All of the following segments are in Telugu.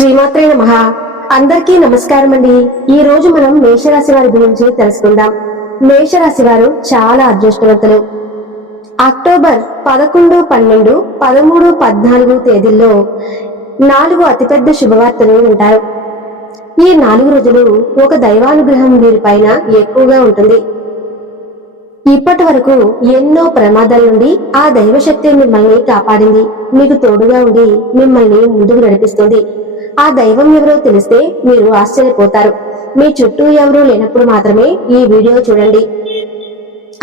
శ్రీమాత్రే నమః. అందరికీ నమస్కారం అండి. ఈ రోజు మనం మేషరాశి వారి గురించి తెలుసుకుందాం. మేషరాశి వారు చాలా అదృష్టవంతులు. అక్టోబర్ 11, 12, 13, 14 తేదీల్లో 4 అతిపెద్ద శుభవార్తలు ఉంటారు. ఈ 4 రోజులు ఒక దైవానుగ్రహం వీరిపైన ఎక్కువగా ఉంటుంది. ఇప్పటి వరకు ఎన్నో ప్రమాదాల నుండి ఆ దైవశక్తి మిమ్మల్ని కాపాడింది. మీకు తోడుగా ఉండి మిమ్మల్ని ముందుకు నడిపిస్తుంది. ఆ దైవం ఎవరో తెలిస్తే మీరు ఆశ్చర్యపోతారు. మీ చుట్టూ ఎవరూ లేనప్పుడు మాత్రమే ఈ వీడియో చూడండి.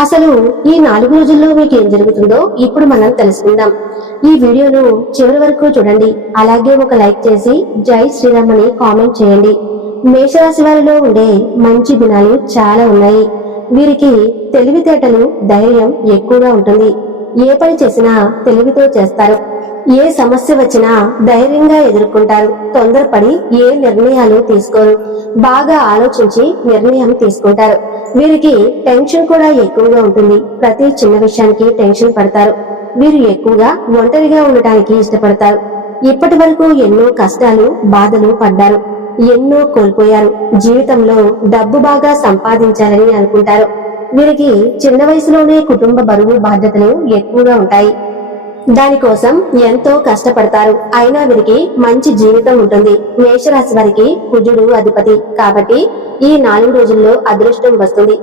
అసలు ఈ 4 రోజుల్లో మీకు ఏం జరుగుతుందో ఇప్పుడు మనం తెలుసుకుందాం. ఈ వీడియోను చివరి వరకు చూడండి. అలాగే ఒక లైక్ చేసి జై శ్రీరామ్ అని కామెంట్ చేయండి. మేషరాశి వారిలో ఉండే మంచి గుణాలు చాలా ఉన్నాయి. వీరికి తెలివితేటలు, ధైర్యం ఎక్కువగా ఉంటుంది. ఏ పని చేసినా తెలివితో చేస్తారు. ఏ సమస్య వచ్చినా ధైర్యంగా ఎదుర్కొంటారు. తొందరపడి ఏ నిర్ణయాలు తీసుకోరు. బాగా ఆలోచించి నిర్ణయం తీసుకుంటారు. వీరికి టెన్షన్ కూడా ఎక్కువగా ఉంటుంది. ప్రతి చిన్న విషయానికి టెన్షన్ పడతారు. వీరు ఎక్కువగా ఒంటరిగా ఉండటానికి ఇష్టపడతారు. ఇప్పటి వరకు ఎన్నో కష్టాలు, బాధలు పడ్డారు. ఎన్నో కోల్పోయారు. జీవితంలో డబ్బు బాగా సంపాదించాలని అనుకుంటారు. వీరికి చిన్న వయసులోనే కుటుంబ బరువు, బాధ్యతలు ఎక్కువగా ఉంటాయి. దానికోసం ఎంతో కష్టపడతారు. అయినా వీరికి మంచి జీవితం ఉంటుంది. మేషరాశి వారికి కుజుడు అధిపతి కాబట్టి ఈ 4 రోజుల్లో అదృష్టం వస్తుంది.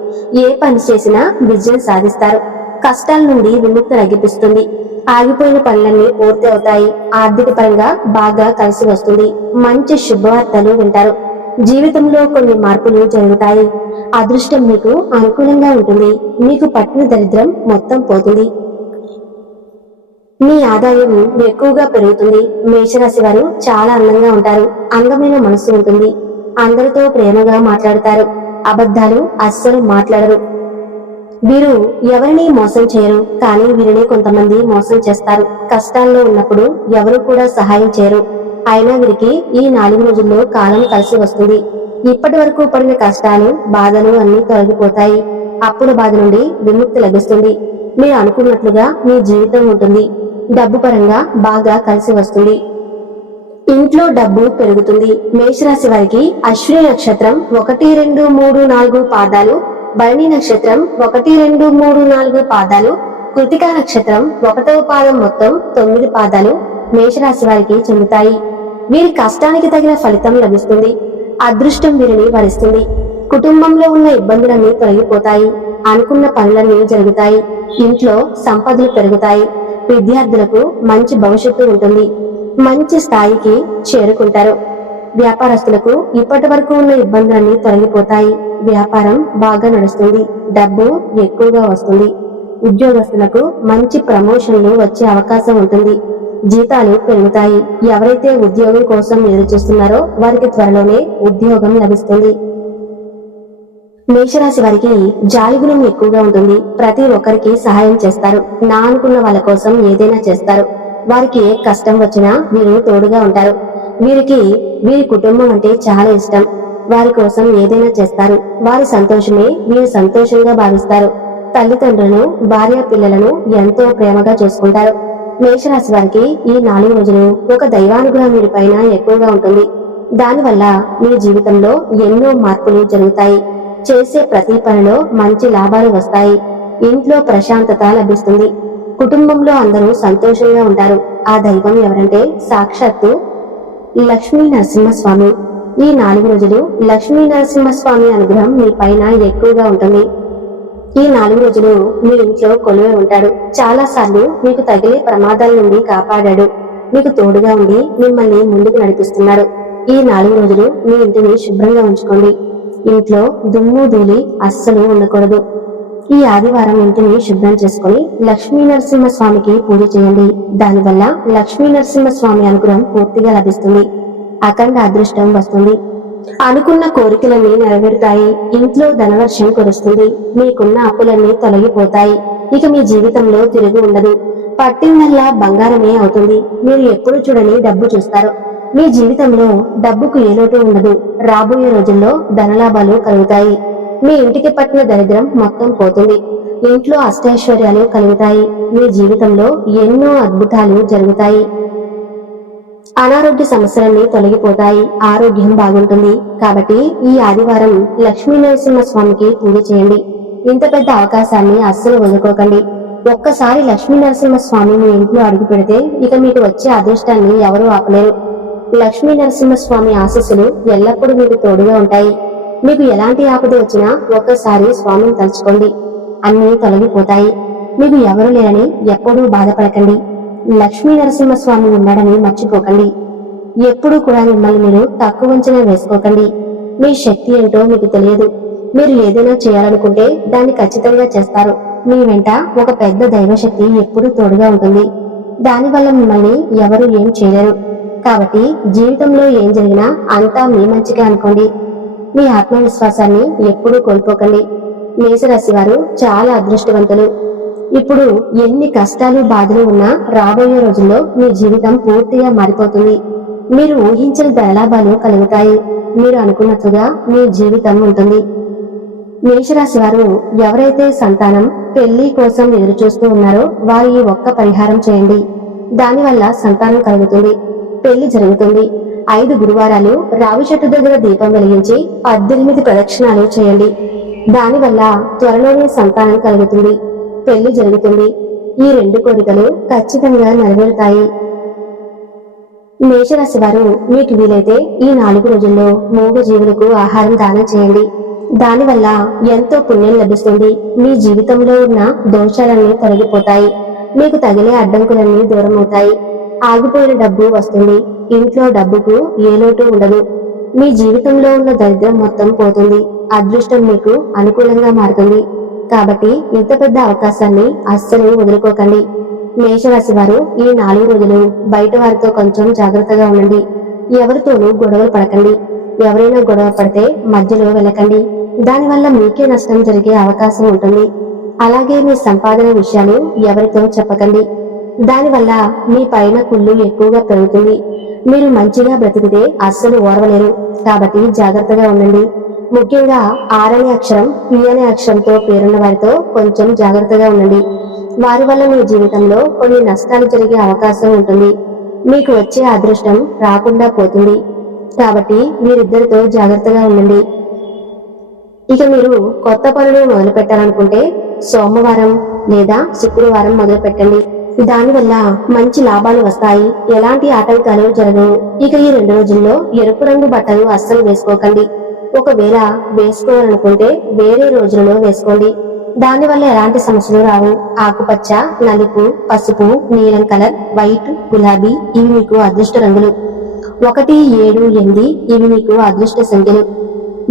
ఏ పని చేసినా విజయం సాధిస్తారు. కష్టాల నుండి విముక్తి లభిస్తుంది. ఆగిపోయిన పనులన్నీ పూర్తి అవుతాయి. ఆర్థిక పరంగా బాగా కలిసి వస్తుంది. మంచి శుభవార్తలు వింటారు. జీవితంలో కొన్ని మార్పులు జరుగుతాయి. అదృష్టం మీకు అనుకూలంగా ఉంటుంది. మీకు పట్టిన దరిద్రం మొత్తం పోతుంది. మీ ఆదాయం ఎక్కువగా పెరుగుతుంది. మేషరాశి వారు చాలా అందంగా ఉంటారు. అందమైన మనసు ఉంటుంది. అందరితో ప్రేమగా మాట్లాడతారు. అబద్ధాలు అస్సలు మాట్లాడరు. వీరు ఎవరిని మోసం చేయరు. కానీ వీరిని కొంతమంది మోసం చేస్తారు. కష్టాల్లో ఉన్నప్పుడు ఎవరు కూడా సహాయం చేయరు. అయినా వీరికి ఈ 4 రోజుల్లో కాలం కలిసి వస్తుంది. ఇప్పటి వరకు పడిన కష్టాలు, బాధలు అన్ని తొలగిపోతాయి. అప్పుల బాధ నుండి విముక్తి లభిస్తుంది. మీరు అనుకున్నట్లుగా మీ జీవితం ఉంటుంది. డబ్బు పరంగా బాగా కలిసి వస్తుంది. ఇంట్లో డబ్బు పెరుగుతుంది. మేషరాశి వారికి అశ్విని నక్షత్రం 1, 2, 3, 4 పాదాలు, భరణి నక్షత్రం 1, 2, 3, 4 పాదాలు, కృతికా నక్షత్రం 1వ పాదం మొత్తం 9 పాదాలు మేషరాశి వారికి చెందుతాయి. వీరి కష్టానికి తగిన ఫలితం లభిస్తుంది. అదృష్టం వీరిని వరిస్తుంది. కుటుంబంలో ఉన్న ఇబ్బందులన్నీ తొలగిపోతాయి. అనుకున్న పనులన్నీ జరుగుతాయి. ఇంట్లో సంపదలు పెరుగుతాయి. విద్యార్థులకు మంచి భవిష్యత్తు ఉంటుంది. మంచి స్థాయికి చేరుకుంటారు. వ్యాపారస్తులకు ఇప్పటి వరకు ఉన్న ఇబ్బందులన్నీ తొలగిపోతాయి. వ్యాపారం బాగా నడుస్తుంది. డబ్బు ఎక్కువగా వస్తుంది. ఉద్యోగస్తులకు మంచి ప్రమోషన్లు వచ్చే అవకాశం ఉంటుంది. జీతాలు పెరుగుతాయి. ఎవరైతే ఉద్యోగం కోసం ఎదురు చూస్తున్నారో వారికి త్వరలోనే ఉద్యోగం లభిస్తుంది. మేషరాశి వారికి జాలిగుణం ఎక్కువగా ఉంటుంది. ప్రతి ఒక్కరికి సహాయం చేస్తారు. నా అనుకున్న వాళ్ళ కోసం ఏదైనా చేస్తారు. వారికి ఏ కష్టం వచ్చినా వీరు తోడుగా ఉంటారు. వీరికి వీరి కుటుంబం అంటే చాలా ఇష్టం. వారి కోసం ఏదైనా చేస్తారు. వారి సంతోషమే వీరు సంతోషంగా భావిస్తారు. తల్లిదండ్రులను, భార్య, పిల్లలను ఎంతో ప్రేమగా చూసుకుంటారు. మేషరాశి వారికి ఈ 4 రోజులు ఒక దైవానుగ్రహం వీరిపైన ఎక్కువగా ఉంటుంది. దానివల్ల మీ జీవితంలో ఎన్నో మార్పులు జరుగుతాయి. చేసే ప్రతి పనిలో మంచి లాభాలు వస్తాయి. ఇంట్లో ప్రశాంతత లభిస్తుంది. కుటుంబంలో అందరూ సంతోషంగా ఉంటారు. ఆ దైవం ఎవరంటే సాక్షాత్తు లక్ష్మీ నరసింహస్వామి. ఈ 4 రోజులు లక్ష్మీ నరసింహస్వామి అనుగ్రహం మీ పైన ఎక్కువగా ఉంటుంది. ఈ 4 రోజులు మీ ఇంట్లో కొలువై ఉంటాడు. చాలా సార్లు మీకు తగిలే ప్రమాదాల నుండి కాపాడాడు. మీకు తోడుగా ఉండి మిమ్మల్ని ముందుకు నడిపిస్తున్నాడు. ఈ 4 రోజులు మీ ఇంటిని శుభ్రంగా ఉంచుకోండి. ఇంట్లో దుమ్ము ధూళి అస్సలు ఉండకూడదు. ఈ ఆదివారం ఇంటిని శుభ్రం చేసుకుని లక్ష్మీ నరసింహస్వామికి పూజ చేయండి. దానివల్ల లక్ష్మీ నరసింహస్వామి అనుగ్రహం పూర్తిగా లభిస్తుంది. అఖండ అదృష్టం వస్తుంది. అనుకున్న కోరికలన్నీ నెరవేరుతాయి. ఇంట్లో ధనవర్షం కురుస్తుంది. మీకున్న అప్పులన్నీ తొలగిపోతాయి. ఇక మీ జీవితంలో తిరుగు ఉండదు. పట్టిందల్లా బంగారమే అవుతుంది. మీరు ఎప్పుడు చూడని డబ్బు చూస్తారు. మీ జీవితంలో డబ్బుకు ఏ లోటు ఉండదు. రాబోయే రోజుల్లో ధనలాభాలు కలుగుతాయి. మీ ఇంటికి పట్టిన దరిద్రం మొత్తం పోతుంది. ఇంట్లో అష్టైశ్వర్యాలు కలుగుతాయి. మీ జీవితంలో ఎన్నో అద్భుతాలు జరుగుతాయి. అనారోగ్య సమస్యలన్నీ తొలగిపోతాయి, ఆరోగ్యం బాగుంటుంది. కాబట్టి ఈ ఆదివారం లక్ష్మీ నరసింహ స్వామికి పూజ చేయండి. ఇంత పెద్ద అవకాశాన్ని అస్సలు వదులుకోకండి. ఒక్కసారి లక్ష్మీ నరసింహ స్వామి మీ ఇంట్లో అడుగు పెడితే ఇక మీకు వచ్చే అదృష్టాన్ని ఎవరూ ఆపలేరు. లక్ష్మీ నరసింహ స్వామి ఆశీస్సులు ఎల్లప్పుడూ మీకు తోడుగా ఉంటాయి. మీకు ఎలాంటి ఆపద వచ్చినా ఒక్కసారి స్వామిని తలుచుకోండి, అన్నీ తొలగిపోతాయి. మీకు ఎవరు లేరని ఎప్పుడూ బాధపడకండి. లక్ష్మీ నరసింహ స్వామి ఉన్నాడని మర్చిపోకండి. ఎప్పుడూ కూడా మిమ్మల్ని మీరు తక్కువ అంచనా వేసుకోకండి. మీ శక్తి ఏంటో మీకు తెలియదు. మీరు ఏదైనా చేయాలనుకుంటే దాన్ని ఖచ్చితంగా చేస్తారు. మీ వెంట ఒక పెద్ద దైవశక్తి ఎప్పుడూ తోడుగా ఉంటుంది. దానివల్ల మిమ్మల్ని ఎవరు ఏం చేయలేరు. కాబట్టి జీవితంలో ఏం జరిగినా అంతా మీ మంచిగా అనుకోండి. మీ ఆత్మవిశ్వాసాన్ని ఎప్పుడూ కోల్పోకండి. మేషరాశి వారు చాలా అదృష్టవంతులు. ఇప్పుడు ఎన్ని కష్టాలు బాధలు ఉన్నా రాబోయే రోజుల్లో మీ జీవితం పూర్తిగా మారిపోతుంది. మీరు ఊహించిన ధనలాభాలు కలుగుతాయి. మీరు అనుకున్నట్లుగా మీ జీవితం ఉంటుంది. మేషరాశి వారు ఎవరైతే సంతానం పెళ్లి కోసం ఎదురు చూస్తూ ఉన్నారో వారు ఈ ఒక్క పరిహారం చేయండి. దానివల్ల సంతానం కలుగుతుంది, పెళ్లి జరుగుతుంది. 5 గురువారాలు రావి చెట్టు దగ్గర దీపం వెలిగించి 18 ప్రదక్షిణాలు చేయండి. దానివల్ల త్వరలోనే సంతానం కలుగుతుంది, పెళ్లి జరుగుతుంది. ఈ 2 కోరికలు ఖచ్చితంగా నెరవేరుతాయి. మేషరాశి వారు మీకు వీలైతే ఈ 4 రోజుల్లో మూగ జీవులకు ఆహారం దానం చేయండి. దానివల్ల ఎంతో పుణ్యం లభిస్తుంది. మీ జీవితంలో ఉన్న దోషాలన్నీ తొలగిపోతాయి. మీకు తగిలే అడ్డంకులన్నీ దూరం అవుతాయి. ఆగిపోయిన డబ్బు వస్తుంది. ఇంట్లో డబ్బుకు ఏ లోటు ఉండదు. మీ జీవితంలో ఉన్న దరిద్రం మొత్తం పోతుంది. అదృష్టం మీకు అనుకూలంగా మారుతుంది. కాబట్టి ఇంత పెద్ద అవకాశాన్ని అస్సలు వదులుకోకండి. మేషరాశి వారు ఈ 4 రోజులు బయట వారితో కొంచెం జాగ్రత్తగా ఉండండి. ఎవరితోనూ గొడవలు పడకండి. ఎవరైనా గొడవ పడితే మధ్యలో వెళ్ళకండి. దానివల్ల మీకే నష్టం జరిగే అవకాశం ఉంటుంది. అలాగే మీ సంపాదన విషయాలు ఎవరితో చెప్పకండి. దానివల్ల మీ పైన కుళ్ళు ఎక్కువగా పెరుగుతుంది. మీరు మంచిగా బ్రతికితే అస్సలు ఓర్వలేరు. కాబట్టి జాగ్రత్తగా ఉండండి. ముఖ్యంగా ఆర్ అనే అక్షరం, పి అనే అక్షరంతో పేరున్న వారితో కొంచెం జాగ్రత్తగా ఉండండి. వారి వల్ల మీ జీవితంలో కొన్ని నష్టాలు జరిగే అవకాశం ఉంటుంది. మీకు వచ్చే అదృష్టం రాకుండా పోతుంది. కాబట్టి మీరిద్దరితో జాగ్రత్తగా ఉండండి. ఇక మీరు కొత్త పనులు మొదలు పెట్టాలనుకుంటే సోమవారం లేదా శుక్రవారం మొదలు పెట్టండి. దానివల్ల మంచి లాభాలు వస్తాయి. ఎలాంటి ఆటంకాలు జరగవు. ఇక ఈ 2 రోజుల్లో ఎరుపు రంగు బట్టలు అస్సలు వేసుకోకండి. ఒకవేళ వేసుకోవాలనుకుంటే వేరే రోజులలో వేసుకోండి. దానివల్ల ఎలాంటి సమస్యలు రావు. ఆకుపచ్చ, నలుపు, పసుపు, నీలం కలర్, వైట్, గులాబీ ఇవి మీకు అదృష్ట రంగులు. 1, 7, 8 ఇవి మీకు అదృష్ట సంఖ్యలు.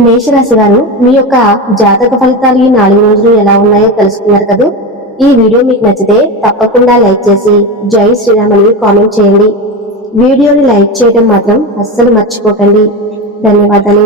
మేషరాశి వారు మీ యొక్క జాతక ఫలితాలు ఈ 4 రోజులు ఎలా ఉన్నాయో తెలుసుకున్నారు కదా. ఈ వీడియో మీకు నచ్చితే తప్పకుండా లైక్ చేసి జై శ్రీరామ్ అని కామెంట్ చేయండి. వీడియోని లైక్ చేయడం మాత్రం అస్సలు మర్చిపోకండి. ధన్యవాదాలు.